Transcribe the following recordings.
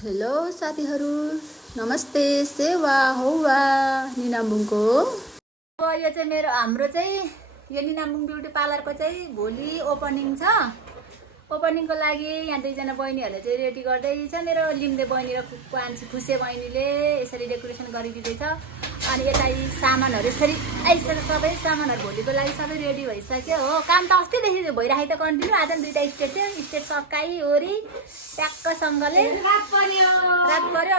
Hello साथीहरू, नमस्ते, सेवा हौवा निनाम्बुङको। यो चाहिँ हाम्रो चाहिँ यो निनाम्बुङ ब्युटी पार्लरको चाहिँ भोलि ओपनिङ छ। ओपनिङको लागि यहाँ दुईजना बहिनीहरूले चाहिँ रेडी गर्दैछ। मेरो लिम्दे बहिनी र कान्छी खुसे बहिनीले यसरी डेकोरेसन गरिदिँदैछ। अनि यता सामानहरू यसरी आइसक्यो, सबै सामानहरू भोलिको लागि सबै रेडी भइसक्यो हो। काम त अस्तिदेखि भइरहेको त कन्टिन्यू। आज दुईटा स्टेट थियो, स्टेट सकाइ ओरी ट्याक्कसँगले रात पर्यो।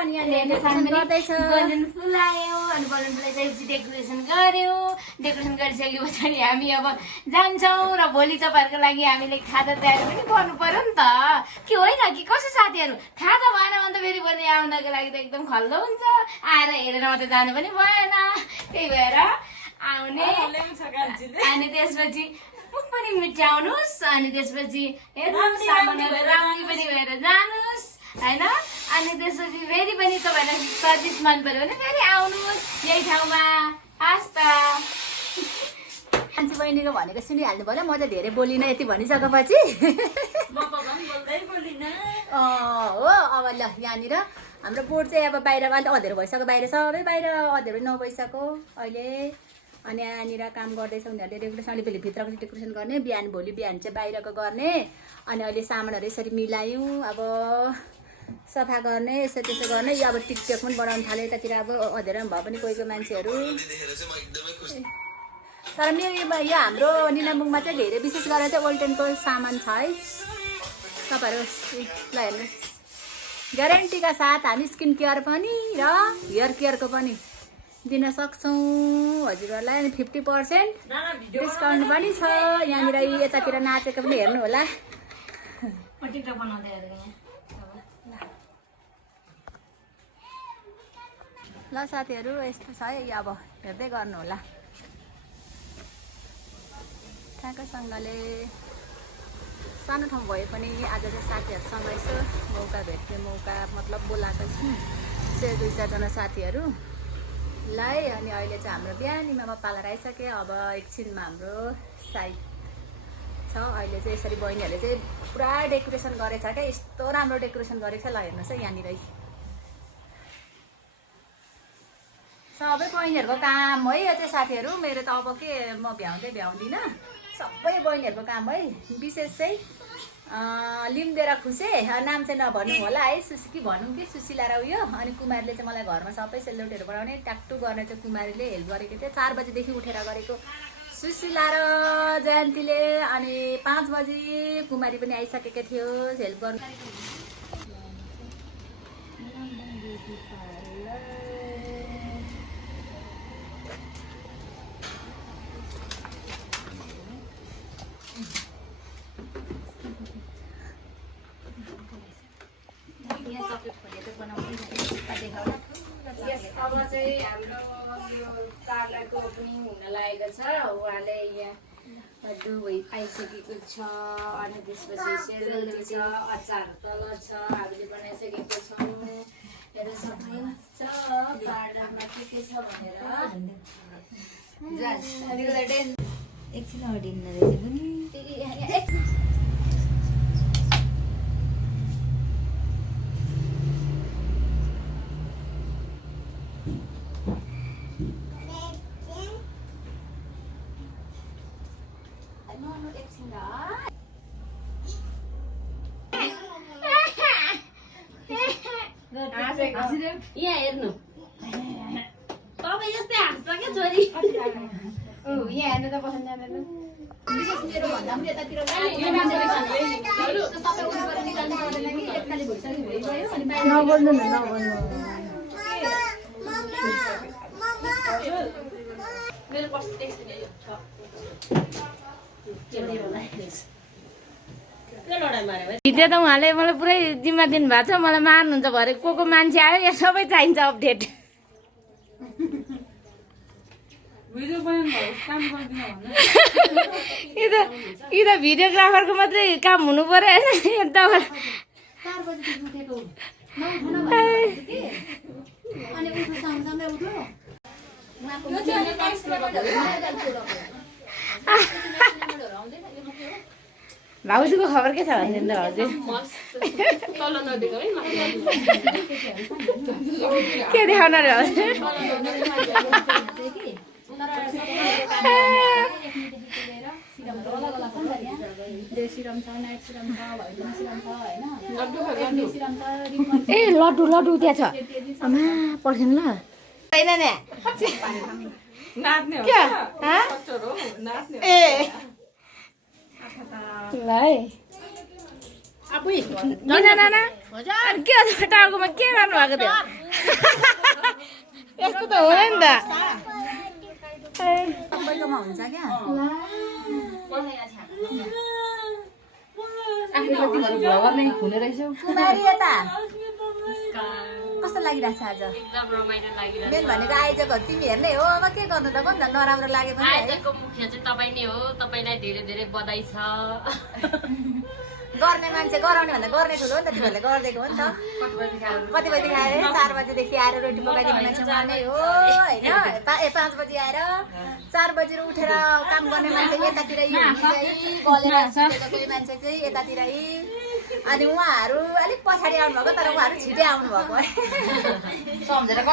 अनि यहाँ डेकोरेसन गर्दैछ, बलुन फुलायो अनि बलुन फुलाइसकेपछि डेकोरेसन गर्यो। डेकोरेसन गरिसकेपछि अनि हामी अब जान्छौँ र भोलि तपाईँहरूको लागि हामीले खाजा तयारी पनि गर्नु पर्यो नि त, कि होइन कि कसो साथीहरू? खाजा भएन भने त फेरि भोलि आउनको लागि त एकदम खल्लो हुन्छ। आएर हेरेर मात्रै जानु पनि भएन, त्यही भएर आउने अनि त्यसपछि मुख पनि मिठाउनुहोस्। अनि त्यसपछि हेर्नुहोस् सामानहरू राम्ररी पनि भएर जानुहोस् होइन। अनि त्यसपछि फेरि पनि तपाईँलाई स्वादिष्ट मन पर्यो भने फेरि आउनुहोस् यही ठाउँमा। हस् त। कान्छी बहिनीको भनेको सुनिहाल्नु पर्यो। म चाहिँ धेरै बोलिनँ, यति भनिसकेपछि हो। अब ल यहाँनिर हाम्रो बोर्ड चाहिँ अब बाहिर अहिले अँधेरो भइसक्यो, बाहिर सबै बाहिर अँधेरो 9 बजिसक्यो अहिले। अनि यहाँनिर काम गर्दैछ उनीहरूले डेकोरेसन। अलिअलि भित्रको चाहिँ डेकोरेसन गर्ने, भोलि बिहान चाहिँ बाहिरको गर्ने। अनि अहिले सामानहरू यसरी मिलायौँ, अब सफा गर्ने, यसो त्यसो गर्ने। यो अब टिकटक पनि बढाउनु थाल्यो यतातिर। अब अँधेरो भए पनि कोही कोही मान्छेहरू। तर मेरो यो हाम्रो निनाम्बुङमा चाहिँ धेरै विशेष गरेर चाहिँ ओल्टेनको सामान छ है। तपाईँहरू ल हेर्नुहोस्, ग्यारेन्टीका साथ हामी स्किन केयर पनि र हेयर केयरको पनि दिन सक्छौँ हजुरहरूलाई। अनि 50% डिस्काउन्ट पनि छ यहाँनिर। यतातिर नाचेको पनि हेर्नु होला। ल साथीहरू यस्तो छ है, अब हेर्दै गर्नु होला। ठ्याक्कसँगले सानो ठाउँ भए पनि आज चाहिँ साथीहरूसँग यसो मौका भेट्ने मौका मतलब बोलाएको छु यसो 2-4जना साथीहरूलाई। अनि अहिले चाहिँ हाम्रो बिहानीमा पार्लर आइसक्यो। अब एकछिनमा हाम्रो साइड छ। अहिले चाहिँ यसरी बहिनीहरूले चाहिँ पुरा डेकोरेसन गरेछ क्या, यस्तो राम्रो डेकोरेसन गरेको छ। ल हेर्नुहोस् है यहाँनिर सबै बहिनीहरूको काम है यो चाहिँ साथीहरू। मेरो त अब के म भ्याउँदिनँ, सबै बहिनीहरूको काम है। विशेष चाहिँ लिम्दे र खुसे, नाम चाहिँ नभनौँ होला है, कि भनौँ कि सुशीला र उयो। अनि कुमारीले चाहिँ मलाई घरमा सबै सेलरोटीहरू बनाउने ट्याक्टु गर्ने चाहिँ कुमारीले हेल्प गरेको थियो। 4 बजीदेखि उठेर गरेको सुशीला र जयन्तीले। अनि 5 बजी कुमारी पनि आइसकेको थियो हेल्प गर्नु। अब चाहिँ हाम्रो यो पार्लरको ओपनिङ हुन लागेको छ। उहाँले यहाँ दुबई आइसकेको छ। अनि त्यसपछि सेलरोटी छ, अचार तल छ, हामीले बनाइसकेको छौँ। हेर्नु सक्नुहुन्छ पार्लरमा के छ भनेर। एकछिन अडिन्न रहेछ पनि। यहाँ हेर्नु तपाईँ जस्तै हाँस्छ क्या छोरी। यहाँ हेर्नु त पसन्द जाँदैन। विशेष मेरो भन्दा पनि यतातिर सबै उनीबाट निकाल्नु पर्दैन कि एकखाली भइसक्यो भइगयो। अनि नबोल्नु मेरो पर्स टेक्स्ट छ हिजो त उहाँले मलाई पुरै जिम्मा दिनुभएको छ। मलाई मार्नुहुन्छ भरे को मान्छे आयो, यहाँ सबै चाहिन्छ अपडेट। यो त भिडियोग्राफरको मात्रै काम हुनु पर्यो होइन। 4 बजीदेखि उठेको नउठ्न भनेको कि। अनि उठ्नु सँगसँगै उठ्यो भाउजूको खबर के छ भनिदिनु त भाउजू तल नदिएको है के देखाउन र डे सिरम छ, नाइट सिरम छ, भैरवनी सिरम छ होइन, एक्ने सिरम छ, ए लड्डु लड्डु त्यहाँ छ आमा पर्खिनु ल छैन नि नाच्ने हो क्या ए ल है नाना नाना के हो टाउकोमा के गर्नु भएको थियो यस्तो त हुँदैन नि त तपाईँकोमा हुन्छ क्या कुमारी यता कस्तो लागिरहेछ आज एकदम रमाइलो लागिरहेछ मेन भनेको आयोजकहरू तिमी हेर्नै हो अब के गर्नु त गर्नु त नराम्रो लाग्यो भने है। आजको मुख्य चाहिँ तपाईँ नै हो तपाईँलाई धेरै धेरै बधाई छ गर्ने मान्छे गराउने भन्दा गर्ने ठुलो हो नि त तिमीहरूले गरिदिएको हो नि त कति बजी खाएर 4 बजीदेखि आएर रोटी पकाइदिने मान्छे उहाँ नै हो होइन 5 बजी आएर 4 बजी उठेर काम गर्ने मान्छे यतातिर गलेर सुतेको कोही मान्छे चाहिँ यतातिर अनि उहाँहरू अलिक पछाडि आउनुभएको तर उहाँहरू छिटै आउनुभएको कम्तीलाई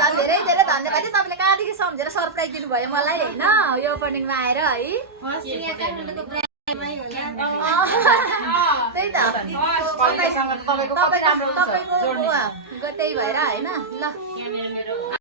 झन् धेरै धेरै धन्यवाद है तपाईँले कहाँदेखि सम्झेर सरप्राइज दिनुभयो मलाई होइन यो ओपनिङमा आएर है त्यही त तपाईँको त्यही भएर होइन ल